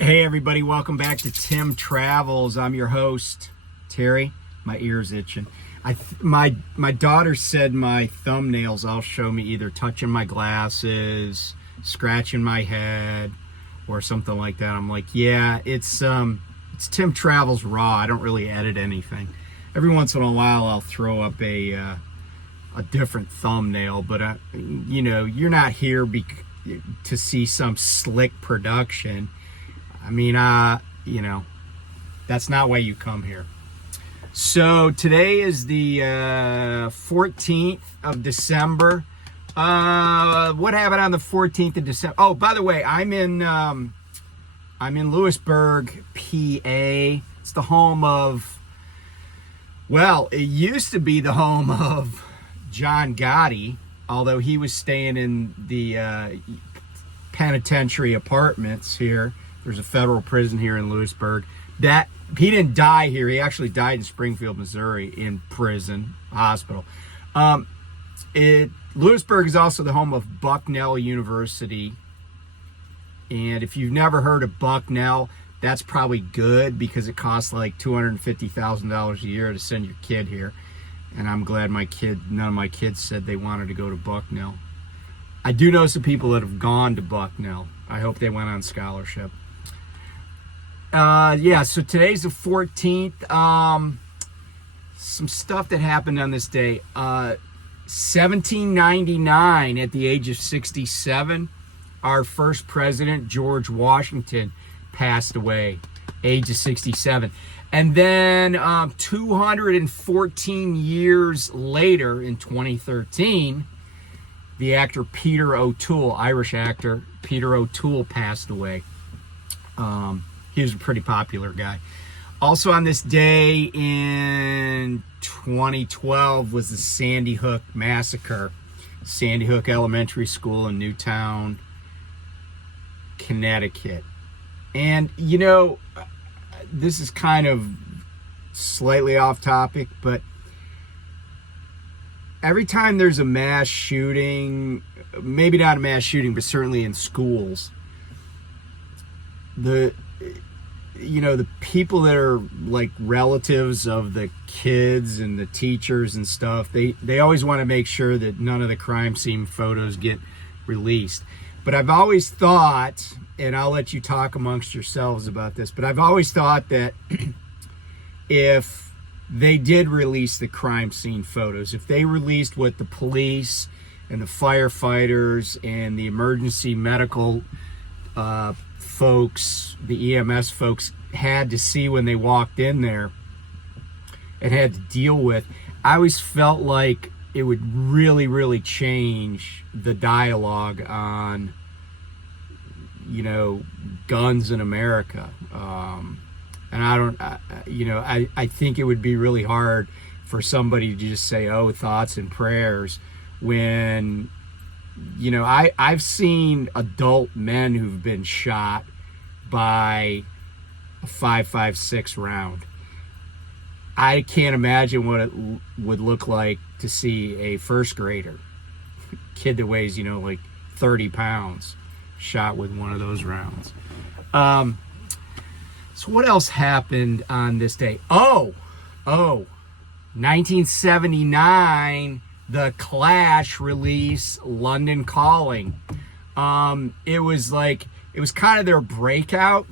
Hey everybody, welcome back to Tim Travels. I'm your host, Terry. My ear's itching. My daughter said my thumbnails all show me either touching my glasses, scratching my head, or something like that. I'm like, yeah, it's Tim Travels raw. I don't really edit anything. Every once in a while, I'll throw up a different thumbnail, but you're not here to see some slick production. I mean, that's not why you come here. So today is the 14th of December. What happened on the 14th of December? Oh, by the way, I'm in Lewisburg, PA. It's the home of, well, it used to be the home of John Gotti, although he was staying in the penitentiary apartments here. There's a federal prison here in Lewisburg. That he didn't die here. He actually died in Springfield, Missouri, in prison hospital. Lewisburg is also the home of Bucknell University. And if you've never heard of Bucknell, that's probably good because it costs like $250,000 a year to send your kid here. And I'm glad none of my kids said they wanted to go to Bucknell. I do know some people that have gone to Bucknell. I hope they went on scholarship. So today's the 14th. Some stuff that happened on this day. 1799, at the age of 67, our first president, George Washington, passed away, age of 67. And then 214 years later, in 2013, the actor Peter O'Toole, Irish actor Peter O'Toole, passed away. He was a pretty popular guy. Also on this day in 2012 was the Sandy Hook Massacre. Sandy Hook Elementary School in Newtown, Connecticut. And, this is kind of slightly off topic, but every time there's a mass shooting, maybe not a mass shooting, but certainly in schools, the people that are like relatives of the kids and the teachers and stuff, they always want to make sure that none of the crime scene photos get released. But I've always thought, and I'll let you talk amongst yourselves about this, but I've always thought that if they did release the crime scene photos, if they released what the police and the firefighters and the emergency medical folks, the EMS folks, had to see when they walked in there and had to deal with, I always felt like it would really, really change the dialogue on, guns in America. And I think it would be really hard for somebody to just say, oh, thoughts and prayers, when, I've seen adult men who've been shot by a .5.56 round. I can't imagine what it would look like to see a first grader, kid that weighs, like 30 pounds, shot with one of those rounds. So what else happened on this day? 1979, The Clash released London Calling. It was kind of their breakout,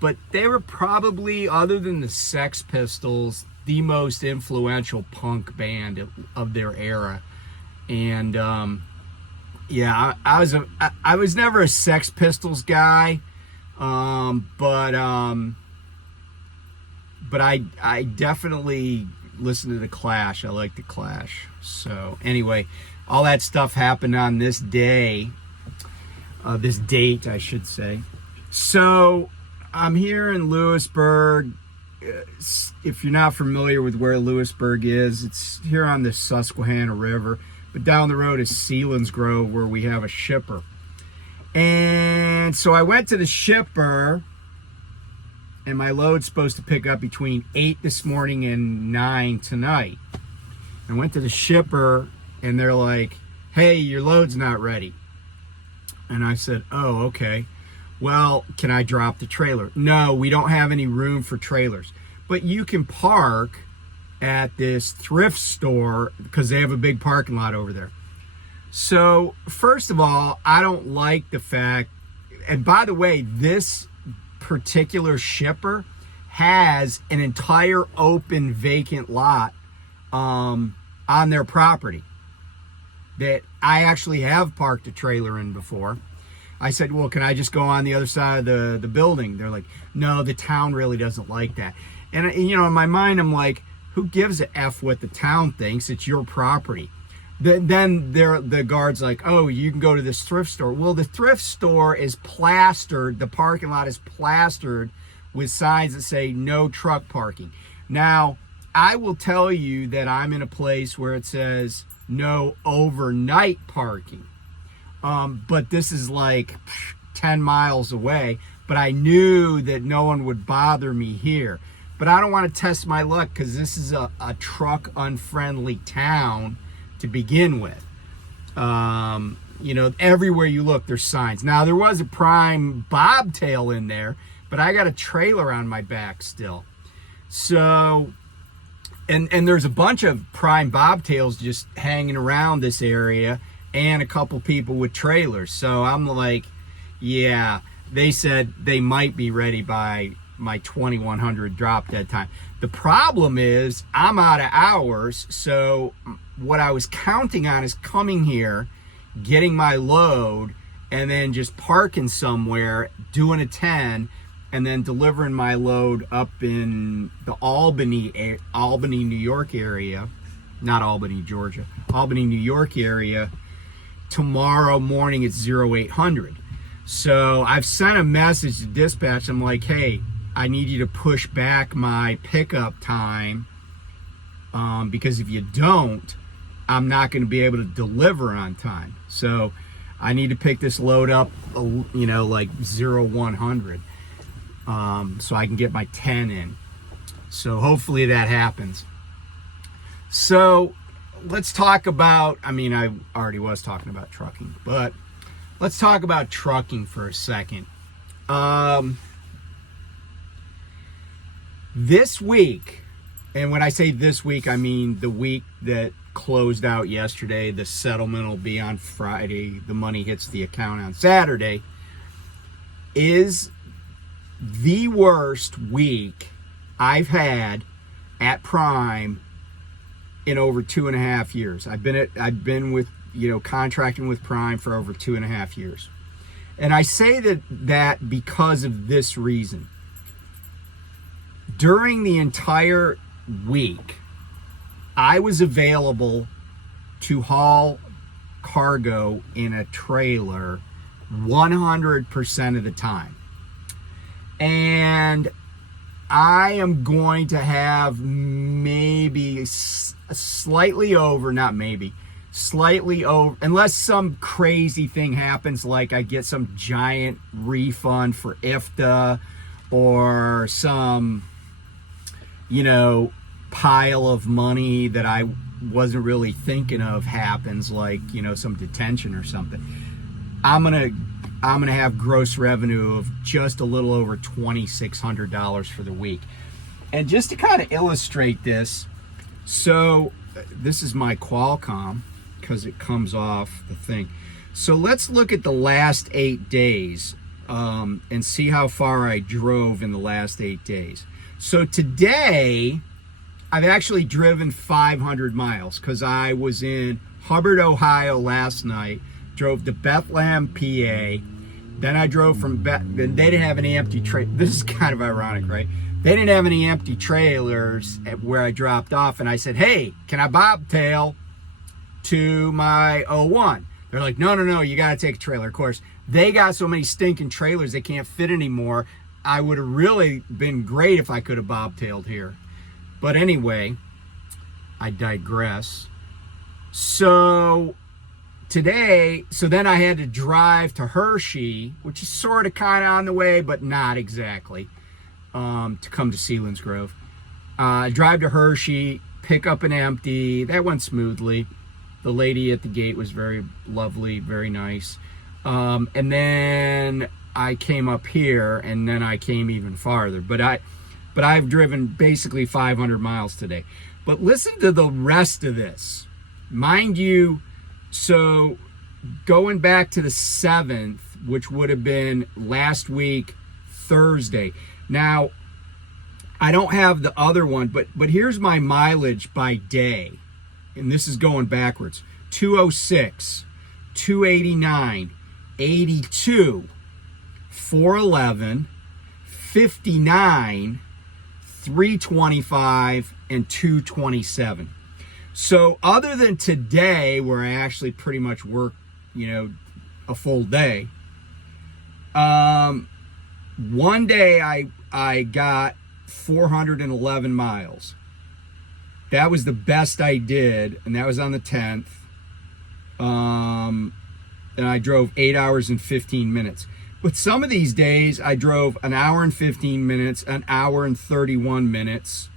but they were probably, other than the Sex Pistols, the most influential punk band of their era. And I was never a Sex Pistols guy, but I definitely listened to The Clash. I like The Clash. So anyway, all that stuff happened on this day, this date, I should say. So I'm here in Lewisburg. If you're not familiar with where Lewisburg is, it's here on the Susquehanna River. But down the road is Selinsgrove, where we have a shipper. And so I went to the shipper, and my load's supposed to pick up between 8 this morning and 9 tonight. I went to the shipper, and they're like, hey, your load's not ready. And I said, oh, okay. Well, can I drop the trailer? No, we don't have any room for trailers. But you can park at this thrift store because they have a big parking lot over there. So, first of all, I don't like the fact, and by the way, this particular shipper has an entire open vacant lot on their property that I actually have parked a trailer in before. I said, well, can I just go on the other side of the building? They're like, no, the town really doesn't like that. And, you know, in my mind, I'm like, who gives a F what the town thinks? It's your property. Then the guard's like, oh, you can go to this thrift store. Well, the thrift store is plastered. The parking lot is plastered with signs that say no truck parking. Now, I will tell you that I'm in a place where it says no overnight parking. But this is like 10 miles away. But I knew that no one would bother me here. But I don't want to test my luck because this is a truck unfriendly town to begin with. You know, everywhere you look, there's signs. Now, there was a Prime bobtail in there, but I got a trailer on my back still. So, and there's a bunch of Prime bobtails just hanging around this area and a couple people with trailers. So I'm like, yeah, they said they might be ready by my 2100 drop dead time. The problem is I'm out of hours, so what I was counting on is coming here, getting my load, and then just parking somewhere, doing a 10, and then delivering my load up in the Albany, New York area, not Albany, Georgia, Albany, New York area, tomorrow morning at 0800. So I've sent a message to dispatch. I'm like, hey, I need you to push back my pickup time because if you don't, I'm not going to be able to deliver on time. So I need to pick this load up, you know, like 0100 so I can get my 10 in. So hopefully that happens. So let's talk about, I mean, I already was talking about trucking, but let's talk about trucking for a second. This week, and when I say this week, I mean the week that closed out yesterday. The settlement will be on Friday. The money hits the account on Saturday. Is the worst week I've had at Prime in over 2.5 years. I've been with, you know, contracting with Prime for over 2.5 years. And I say that because of this reason. During the entire week, I was available to haul cargo in a trailer 100% of the time. And I am going to have maybe slightly over, unless some crazy thing happens, like I get some giant refund for IFTA or some, you know, pile of money that I wasn't really thinking of happens, like, you know, some detention or something. I'm gonna have gross revenue of just a little over $2,600 for the week. And just to kind of illustrate this, so this is my Qualcomm because it comes off the thing. So let's look at the last 8 days and see how far I drove in the last 8 days. So today, I've actually driven 500 miles because I was in Hubbard, Ohio last night, drove to Bethlehem, PA. Then I drove from they didn't have any empty this is kind of ironic, right? They didn't have any empty trailers at where I dropped off, and I said, hey, can I bobtail to my 01? They're like, no, you got to take a trailer. Of course, they got so many stinking trailers they can't fit anymore. I would have really been great if I could have bobtailed here. But anyway, I digress. So today, then I had to drive to Hershey, which is sort of kind of on the way, but not exactly, to come to Selinsgrove. Drive to Hershey, pick up an empty. That went smoothly. The lady at the gate was very lovely, very nice. And then I came up here, and then I came even farther. But I've driven basically 500 miles today. But listen to the rest of this. Mind you, so going back to the 7th, which would have been last week, Thursday. Now, I don't have the other one, but here's my mileage by day. And this is going backwards. 206, 289, 82, 411, 59, 325, and 227. So other than today, where I actually pretty much work, a full day, one day I got 411 miles. That was the best I did, and that was on the 10th. And I drove 8 hours and 15 minutes. But some of these days, I drove an hour and 15 minutes, an hour and 31 minutes,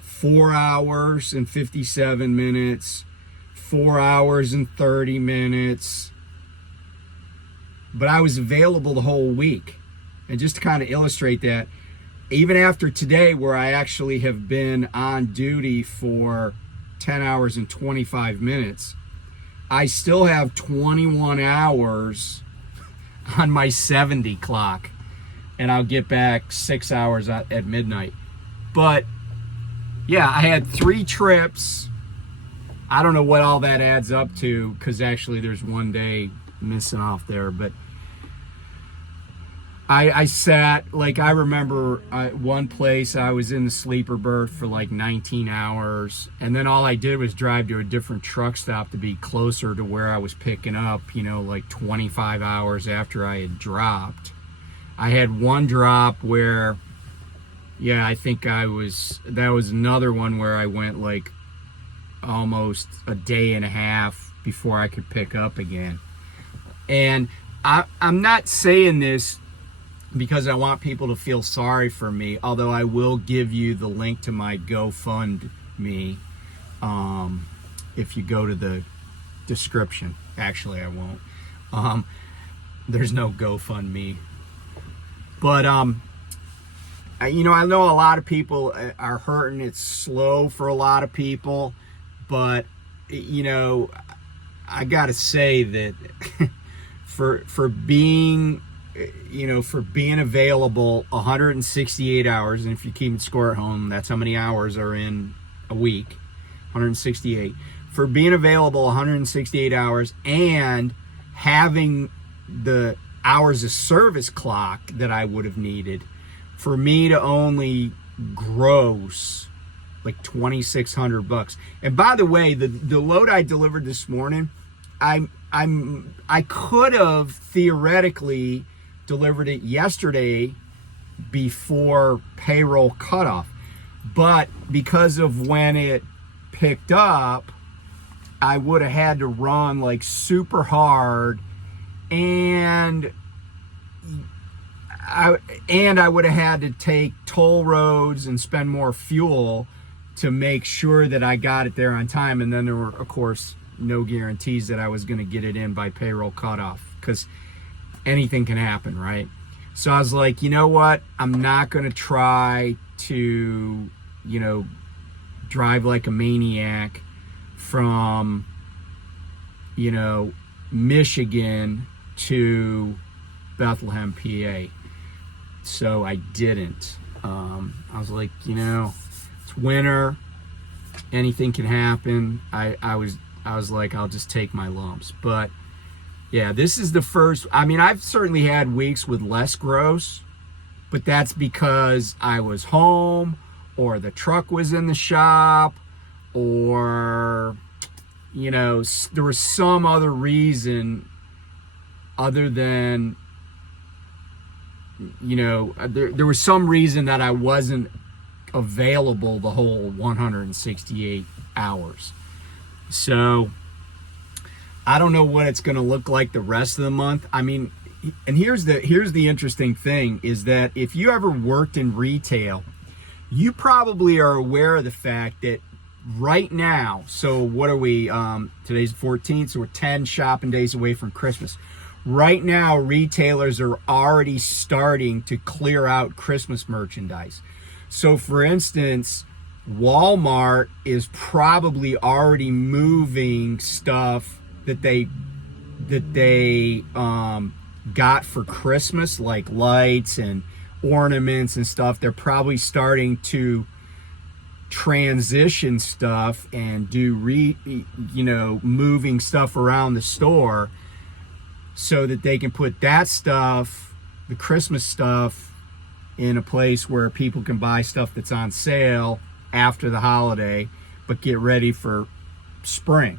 4 hours and 57 minutes, 4 hours and 30 minutes. But I was available the whole week. And just to kind of illustrate that, even after today, where I actually have been on duty for 10 hours and 25 minutes, I still have 21 hours on my 70 clock, and I'll get back 6 hours at midnight. But yeah, I had 3 trips. I don't know what all that adds up to, because actually there's one day missing off there, but I sat, like, I remember one place I was in the sleeper berth for like 19 hours, and then all I did was drive to a different truck stop to be closer to where I was picking up, like 25 hours after I had dropped. I had one drop where, I think that was another one where I went like almost a day and a half before I could pick up again. And I'm not saying this because I want people to feel sorry for me, although I will give you the link to my GoFundMe if you go to the description. Actually, I won't. There's no GoFundMe. But, I know a lot of people are hurting. It's slow for a lot of people. But, I got to say that for being available 168 hours, and if you're keeping score at home, that's how many hours are in a week, 168. For being available 168 hours and having the hours of service clock that I would have needed, for me to only gross like $2,600. And by the way, the load I delivered this morning, I could have theoretically delivered it yesterday before payroll cutoff, but because of when it picked up, I would have had to run like super hard, and I would have had to take toll roads and spend more fuel to make sure that I got it there on time. And then there were, of course, no guarantees that I was going to get it in by payroll cutoff, because anything can happen, right? So I was like, you know what? I'm not going to try to, drive like a maniac from, Michigan to Bethlehem, PA. So I didn't. I was like, it's winter. Anything can happen. I was like, I'll just take my lumps. But yeah, this is the first. I mean, I've certainly had weeks with less gross, but that's because I was home, or the truck was in the shop, or, there was some other reason other than, there was some reason that I wasn't available the whole 168 hours. So I don't know what it's going to look like the rest of the month. I mean, and here's the interesting thing, is that if you ever worked in retail, you probably are aware of the fact that right now, so what are we, today's 14th, so we're 10 shopping days away from Christmas. right now retailers are already starting to clear out Christmas merchandise. So for instance, Walmart is probably already moving stuff that they got for Christmas, like lights and ornaments and stuff. They're probably starting to transition stuff and do moving stuff around the store so that they can put that stuff, the Christmas stuff, in a place where people can buy stuff that's on sale after the holiday, but get ready for spring.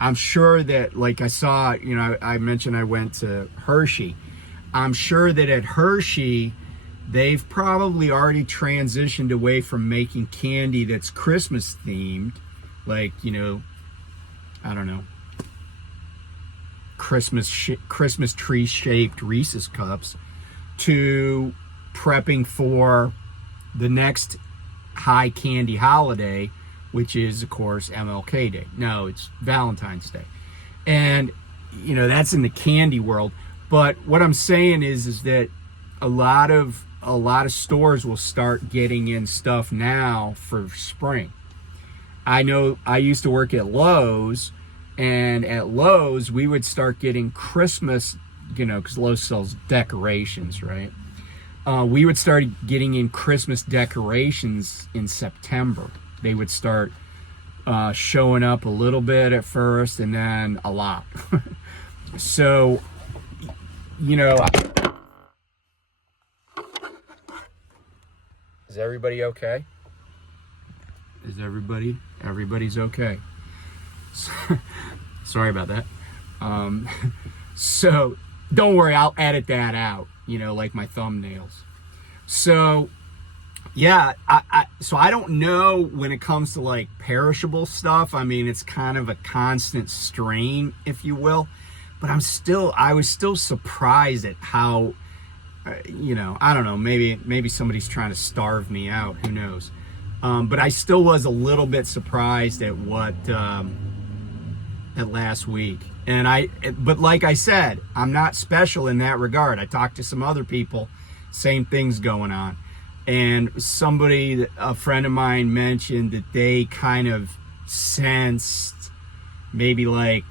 I'm sure that, like I saw, I mentioned I went to Hershey. I'm sure that at Hershey, they've probably already transitioned away from making candy that's Christmas themed, like, I don't know, Christmas tree shaped Reese's cups, to prepping for the next high candy holiday, which is, of course, MLK Day. No, it's Valentine's Day. And, that's in the candy world. But what I'm saying is that a lot of stores will start getting in stuff now for spring. I know I used to work at Lowe's, and at Lowe's, we would start getting Christmas, because Lowe's sells decorations, right? We would start getting in Christmas decorations in September. They would start showing up a little bit at first and then a lot. So, is everybody okay? Everybody's okay. Sorry about that. So don't worry, I'll edit that out, like my thumbnails. So yeah, so I don't know when it comes to like perishable stuff. I mean, it's kind of a constant strain, if you will, but I was still surprised at how, I don't know, maybe somebody's trying to starve me out, who knows. But I still was a little bit surprised at what, at last week. But like I said, I'm not special in that regard. I talked to some other people, same things going on. And a friend of mine mentioned that they kind of sensed maybe like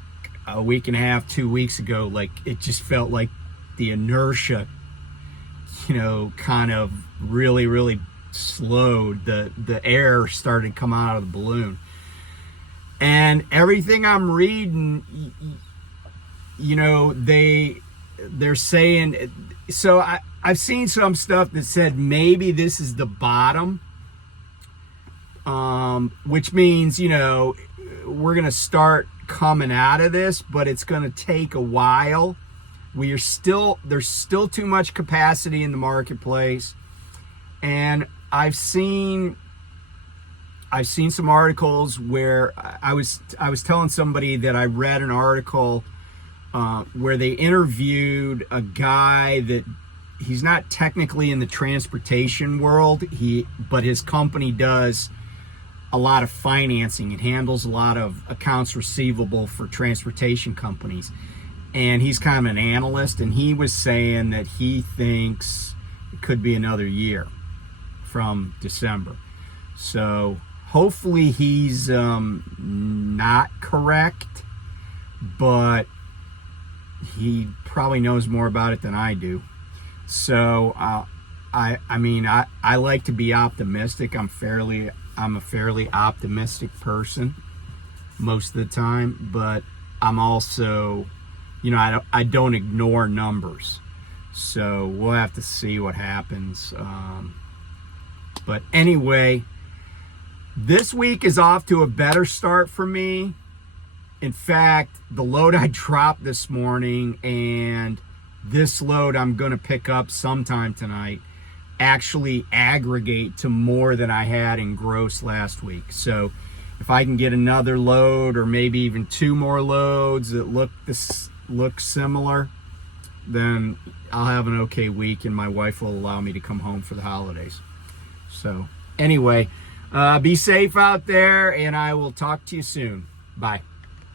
a week and a half, 2 weeks ago, like it just felt like the inertia, kind of really, really slowed. The air started to come out of the balloon. And everything I'm reading, they're saying, so I've seen some stuff that said maybe this is the bottom, which means, we're going to start coming out of this, but it's going to take a while. There's still too much capacity in the marketplace. And I've seen some articles where I was telling somebody that I read an article where they interviewed a guy that he's not technically in the transportation world, but his company does a lot of financing. It handles a lot of accounts receivable for transportation companies. And he's kind of an analyst, and he was saying that he thinks it could be another year from December. So hopefully he's not correct, but he probably knows more about it than I do. So I like to be optimistic. I'm a fairly optimistic person most of the time, but I'm also, I don't ignore numbers. So we'll have to see what happens. But anyway, this week is off to a better start for me. In fact, the load I dropped this morning and this load I'm going to pick up sometime tonight actually aggregate to more than I had in gross last week. So if I can get another load or maybe even 2 more loads that look similar, then I'll have an okay week and my wife will allow me to come home for the holidays. So anyway, be safe out there and I will talk to you soon. Bye.